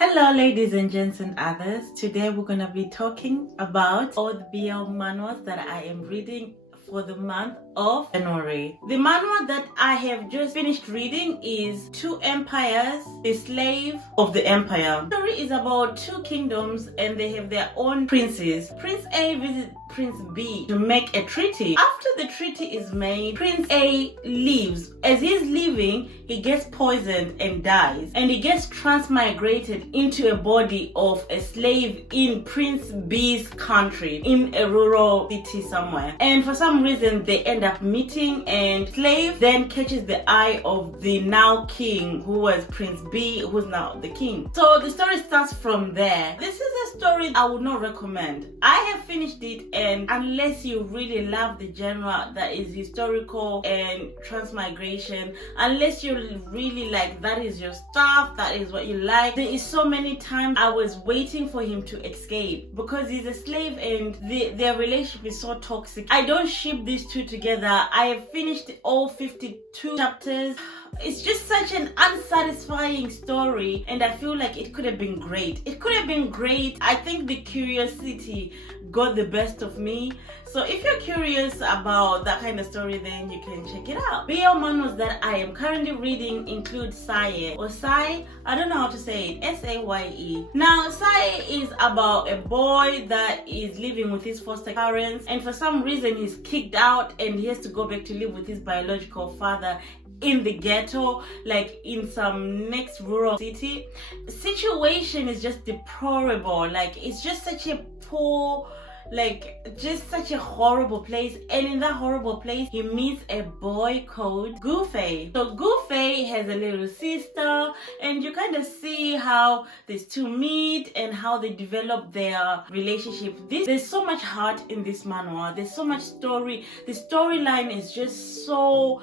Hello ladies and gents and others. Today we're going to be talking about all the BL manhwas that I am reading for the month of January. The manhwa that I have just finished reading is Two Empires, The Slave of the Empire. The story is about two kingdoms and they have their own princes. Prince A visits Prince B to make a treaty. After the treaty is made, Prince A leaves. As he's leaving, he gets poisoned and dies, and he gets transmigrated into a body of a slave in Prince B's country, in a rural city somewhere. And for some reason, they end up meeting, and slave then catches the eye of the now king, who was Prince B, who's now the king. So the story starts from there. This is a story I would not recommend. I have finished it, and unless you really love the genre that is historical and transmigration, unless you really like that is your stuff, that is what you like, there is so many times I was waiting for him to escape because he's a slave and their relationship is so toxic. I don't ship these two together. I have finished all 52 chapters. It's just such an unsatisfying story, and I feel like it could have been great. It could have been great. I think the curiosity got the best of me. So if you're curious about that kind of story, then you can check it out. BL manhwas that I am currently reading include Saye or Sai. I don't know how to say it. S-A-Y-E. Now, Saye is about a boy that is living with his foster parents, and for some reason he's kicked out and he has to go back to live with his biological father in the ghetto, like in some next rural city. The situation is just deplorable. Like, it's just such a poor, like just such a horrible place. And in that horrible place he meets a boy called Goofy. So Goofy has a little sister, and you kind of see how these two meet and how they develop their relationship. There's so much heart in this manhwa. There's so much story. The storyline is just so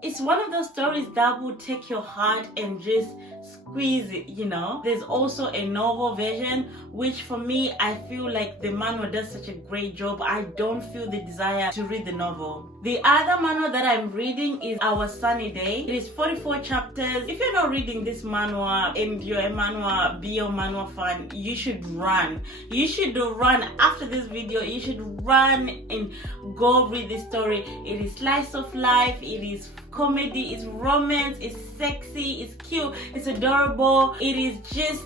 it's one of those stories that will take your heart and just squeeze it, you know. There's also a novel version, which for me, I feel like the manhwa does such a great job. I don't feel the desire to read the novel. The other manhwa that I'm reading is Our Sunny Day. It is 44 chapters. If you're not reading this manhwa and you're a manhwa, BL manhwa fan, you should run. You should run after this video. You should run and go read this story. It is slice of life. It is comedy, it's romance, it's sexy, it's cute, it's adorable. It is just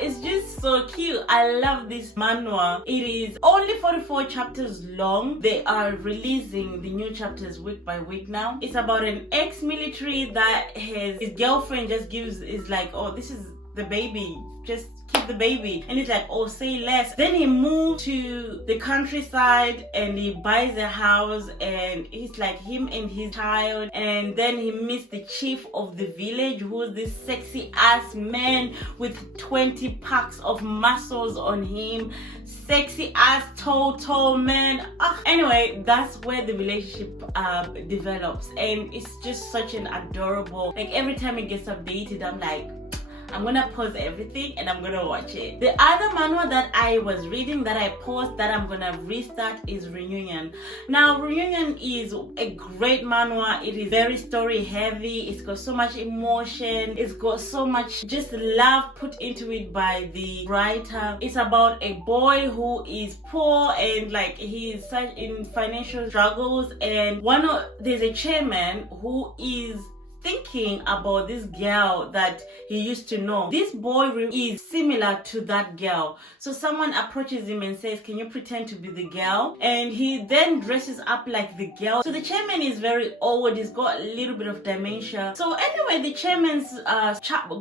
it's just so cute. I love this manhwa. It is only 44 chapters long. They are releasing the new chapters week by week now. It's about an ex-military that his girlfriend just is like, oh, this is the baby, just keep the baby, and he's like, oh, say less. Then he moved to the countryside and he buys a house, and it's like him and his child. And then he meets the chief of the village, who's this sexy ass man with 20 packs of muscles on him, sexy ass tall man. Anyway, that's where the relationship develops, and it's just such an adorable, like every time it gets updated, I'm like, I'm gonna pause everything and I'm gonna watch it. The other manhwa that I was reading that I paused that I'm gonna restart is Reunion. Now, Reunion is a great manhwa. It is very story heavy. It's got so much emotion. It's got so much just love put into it by the writer. It's about a boy who is poor and like he's such in financial struggles, and there's a chairman who is thinking about this girl that he used to know. This boy is similar to that girl. So someone approaches him and says, can you pretend to be the girl? And he then dresses up like the girl. So the chairman is very old. He's got a little bit of dementia. So anyway, the chairman's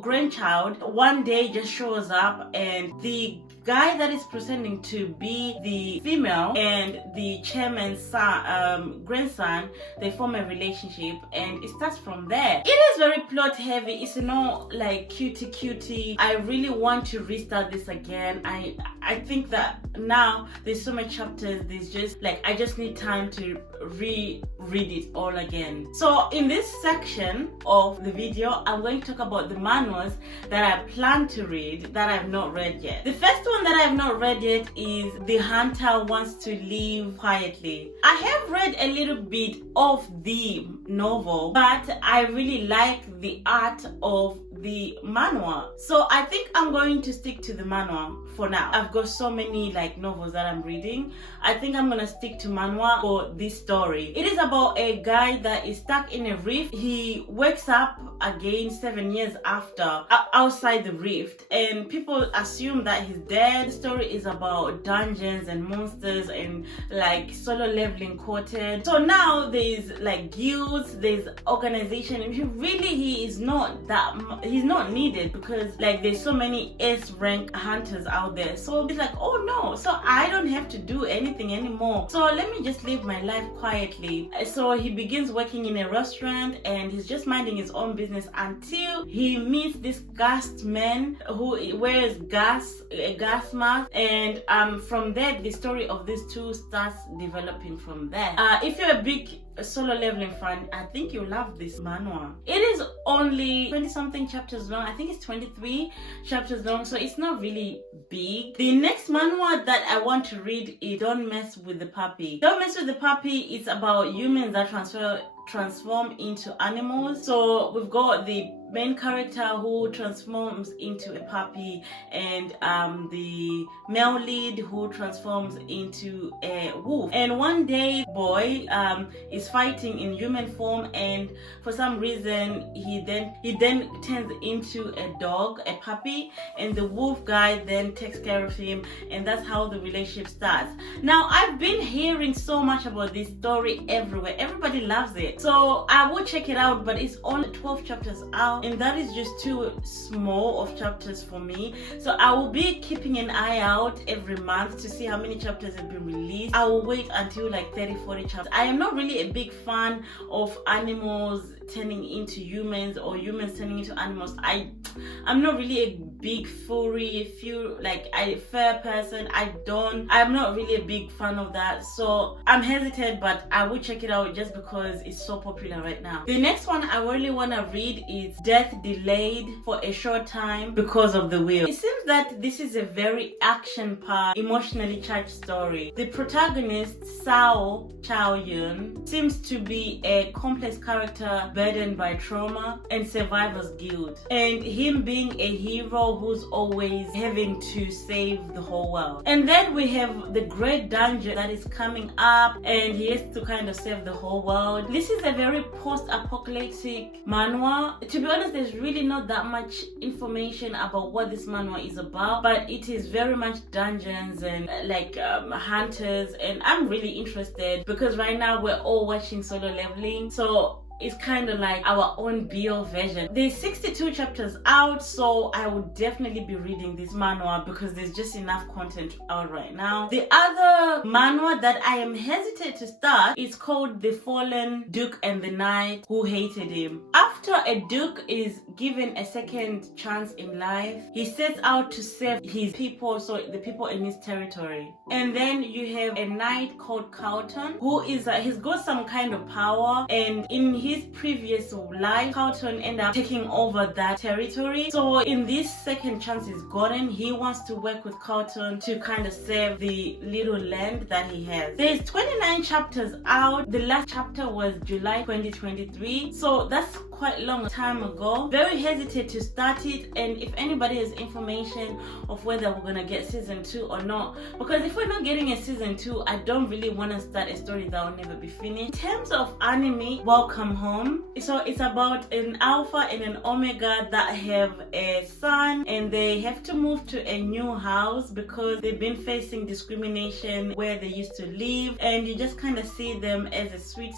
grandchild one day just shows up, and the guy that is pretending to be the female and the chairman's son, grandson, they form a relationship, and it starts from there. It is very plot heavy. It's not like cutie. I really want to restart this again. I think that now there's so many chapters, there's just like I just need time to reread it all again. So in this section of the video, I'm going to talk about the manhwas that I plan to read that I've not read yet. The first one that I've not read yet is The Hunter Wants to Live Quietly. I have read a little bit of the novel, but I really like the art of the manhwa. So I think I'm going to stick to the manhwa for now. I've got so many like novels that I'm reading. I think I'm gonna stick to manhwa for this story. It is about a guy that is stuck in a rift. He wakes up again 7 years after outside the rift, and people assume that he's dead. The story is about dungeons and monsters and like solo leveling quartet. So now there's like guilds, there's organization, and he is not he's not needed because like there's so many S rank hunters out there. So he's like, oh no, so I don't have to do anything anymore, so let me just live my life quietly. So he begins working in a restaurant and he's just minding his own business until he meets this gassed man who wears a gas mask, and from there the story of these two starts developing from there. If you're a big solo leveling fan, I think you'll love this manhwa. It is only 20 something chapters long. I think it's 23 chapters long, so it's not really big. The next manhwa that I want to read is Don't Mess with the Puppy. Don't Mess with the Puppy is about humans that transform into animals. So we've got the main character who transforms into a puppy, and the male lead who transforms into a wolf. And one day boy is fighting in human form, and for some reason he then turns into a dog, a puppy, and the wolf guy then takes care of him, and that's how the relationship starts. Now I've been hearing so much about this story everywhere. Everybody loves it, so I will check it out, but it's only 12 chapters out, and that is just too small of chapters for me. So I will be keeping an eye out every month to see how many chapters have been released. I will wait until like 30-40 chapters. I am not really a big fan of animals turning into humans or humans turning into animals. I'm not really a big furry fur person. I'm not really a big fan of that, so I'm hesitant, but I will check it out just because it's so popular right now. The next one I really want to read is Death Delayed for a Short Time Because of the Will. It seems that this is a very action-packed, emotionally charged story. The protagonist, Sao Chao-yun, seems to be a complex character burdened by trauma and survivor's guilt, and him being a hero who's always having to save the whole world. And then we have the great danger that is coming up, and he has to kind of save the whole world. This is a very post-apocalyptic manhwa. To be honest, there's really not that much information about what this manhwa is about, but it is very much dungeons and hunters, and I'm really interested because right now we're all watching Solo Leveling, so it's kind of like our own BL version. There's 62 chapters out, so I would definitely be reading this manhwa because there's just enough content out right now. The other manhwa that I am hesitant to start is called The Fallen Duke and the Knight Who Hated Him. After a duke is given a second chance in life, he sets out to save his people, so the people in his territory. And then you have a knight called Carlton, who is he's got some kind of power, and in his previous life, Carlton ended up taking over that territory. So in this second chance he's gotten, he wants to work with Carlton to kind of save the little land that he has. There's 29 chapters out. The last chapter was July 2023, so that's quite a long time ago. Very hesitant to start it, and if anybody has information of whether we're gonna get season 2 or not, because if we're not getting a season 2, I don't really want to start a story that will never be finished. In terms of anime, Welcome Home. So it's about an alpha and an omega that have a son, and they have to move to a new house because they've been facing discrimination where they used to live, and you just kind of see them as a sweet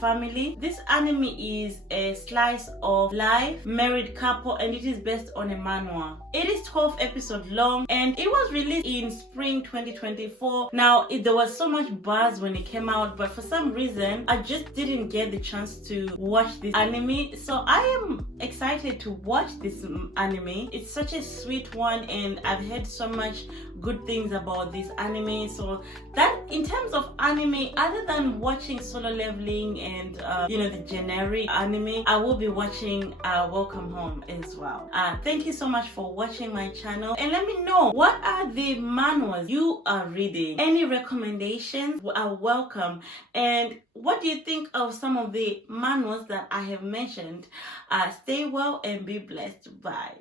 family. This anime is a slice of life, married couple, and it is based on a manhwa. It is 12 episodes long, and it was released in spring 2024. Now there was so much buzz when it came out, but for some reason I just didn't get the chance to watch this anime, so I am excited to watch this anime. It's such a sweet one, and I've heard so much good things about this anime. So that in terms of anime, other than watching Solo Leveling and the generic anime, I will be watching Welcome Home as well. Thank you so much for watching my channel, and let me know, what are the manhwas you are reading? Any recommendations are welcome. And what do you think of some of the manhwas that I have mentioned? Stay well and be blessed. Bye.